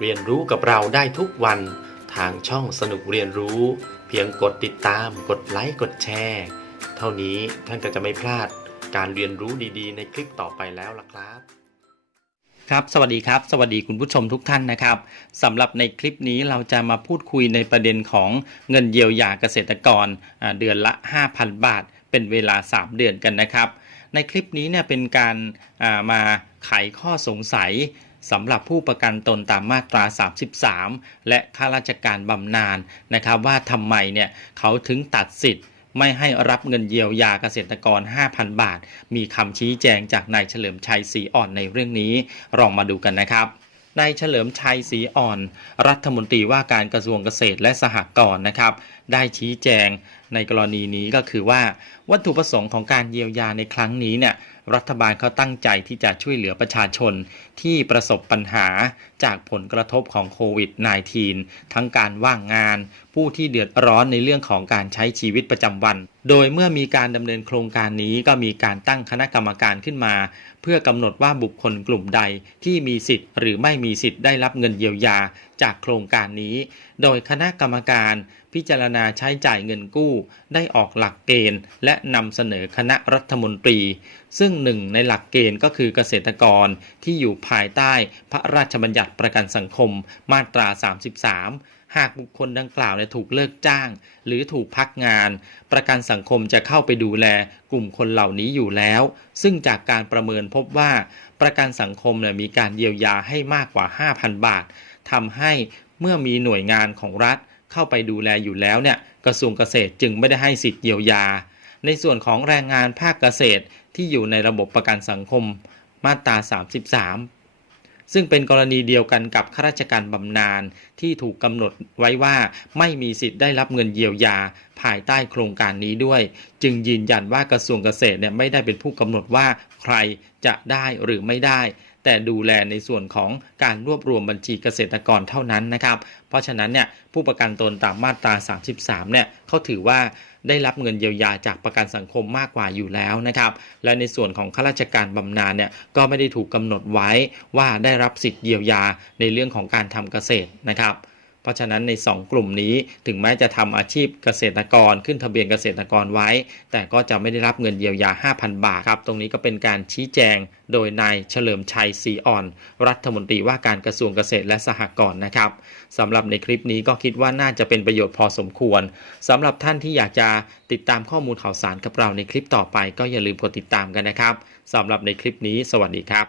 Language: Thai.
เรียนรู้กับเราได้ทุกวัน ทางช่องสนุกเรียนรู้ เพียงกดติดตาม กดไลค์กดแชร์เท่านี้ท่านก็จะไม่พลาดการเรียนรู้ดีๆ ในคลิปต่อไปแล้วล่ะครับครับสวัสดีครับ สวัสดีคุณผู้ชมทุกท่านนะครับสำหรับในคลิปนี้เราจะมาพูดคุยในประเด็นของเงินเยียวยาเกษตรกรเดือนละ 5,000 บาท เป็นเวลา 3 เดือนกันนะครับ ในคลิปนี้เนี่ยเป็นการามาไขข้อสงสัย สำหรับผู้ประกันตนตามมาตรา 33 และข้าราชการบำนาญนะครับ ว่าทำไมเนี่ยเขาถึงตัดสิทธิ์ไม่ให้รับเงินเยียวยาเกษตรกร 5,000 บาท มีคำชี้แจงจากนายเฉลิมชัยศรีอ่อนในเรื่องนี้ลองมาดูกันนะครับนายเฉลิมชัยศรีอ่อน รัฐมนตรีว่าการกระทรวงเกษตรและสหกรณ์นะครับได้ชี้แจงในกรณีนี้ก็คือว่าวัตถุประสงค์ของการเยียวยาในครั้งนี้เนี่ยรัฐบาลเขาตั้งใจที่จะช่วยเหลือประชาชนที่ประสบปัญหาจากผลกระทบของโควิด -19 ทั้งการว่างงาน ผู้ที่เดือดร้อนในเรื่องของการใช้ชีวิตประจำวัน โดยเมื่อมีการดำเนินโครงการนี้ก็มีการตั้งคณะกรรมการขึ้นมา เพื่อกำหนดว่าบุคคลกลุ่มใดที่มีสิทธิ์ หรือไม่มีสิทธิ์ได้รับเงินเยียวยาจากโครงการนี้ โดยคณะกรรมการพิจารณาใช้จ่ายเงินกู้ ได้ออกหลักเกณฑ์ และนำเสนอคณะรัฐมนตรี ซึ่งหนึ่งในหลักเกณฑ์ก็คือเกษตรกรที่อยู่ภายใต้พระราชบัญญัติประกันสังคมมาตรา 33 หากบุคคลดังกล่าวถูกเลิกจ้าง หรือถูกพักงาน ประกันสังคมจะเข้าไปดูแลกลุ่มคนเหล่านี้อยู่แล้ว ซึ่งจากการประเมินพบว่าประกันสังคมมีการเยียวยาให้มากกว่า 5,000 บาททำให้เมื่อมีหน่วยงานของรัฐ เข้าไปดูแลอยู่แล้วเนี่ยกระทรวงเกษตรจึงไม่ได้ให้สิทธิ์เยียวยา ในส่วนของแรงงานภาคเกษตรที่อยู่ในระบบประกันสังคมมาตรา 33 ซึ่งเป็นกรณีเดียวกันกับข้าราชการบำนาญที่ถูกกำหนดไว้ว่าไม่มีสิทธิ์ได้รับเงินเยียวยาภายใต้โครงการนี้ด้วย จึงยืนยันว่ากระทรวงเกษตรเนี่ยไม่ได้เป็นผู้กำหนดว่าใครจะได้หรือไม่ได้ แต่ดูแลในส่วนของการรวบรวมบัญชีเกษตรกรเท่านั้นนะครับ เพราะฉะนั้นเนี่ยผู้ประกันตนตามมาตรา 33 เนี่ยเขาถือว่าได้รับเงินเยียวยาจากประกันสังคมมากกว่าอยู่แล้วนะครับ และในส่วนของข้าราชการบำนาญเนี่ยก็ไม่ได้ถูกกำหนดไว้ว่าได้รับสิทธิ์เยียวยาในเรื่องของการทำเกษตรนะครับ เพราะฉะนั้นใน 2 กลุ่มนี้ถึงแม้จะทำอาชีพเกษตรกรขึ้นทะเบียนเกษตรกรไว้ แต่ก็จะไม่ได้รับเงินเยียวยา 5,000 บาทครับ ตรงนี้ก็เป็นการชี้แจงโดยนายเฉลิมชัยศรีอ่อน รัฐมนตรีว่าการกระทรวงเกษตรและสหกรณ์นะครับสำหรับในคลิปนี้ก็คิดว่าน่าจะเป็นประโยชน์พอสมควรสำหรับท่านที่อยากจะติดตามข้อมูลข่าวสารกับเราในคลิปต่อไป ก็อย่าลืมกดติดตามกันนะครับสำหรับในคลิปนี้ สวัสดีครับ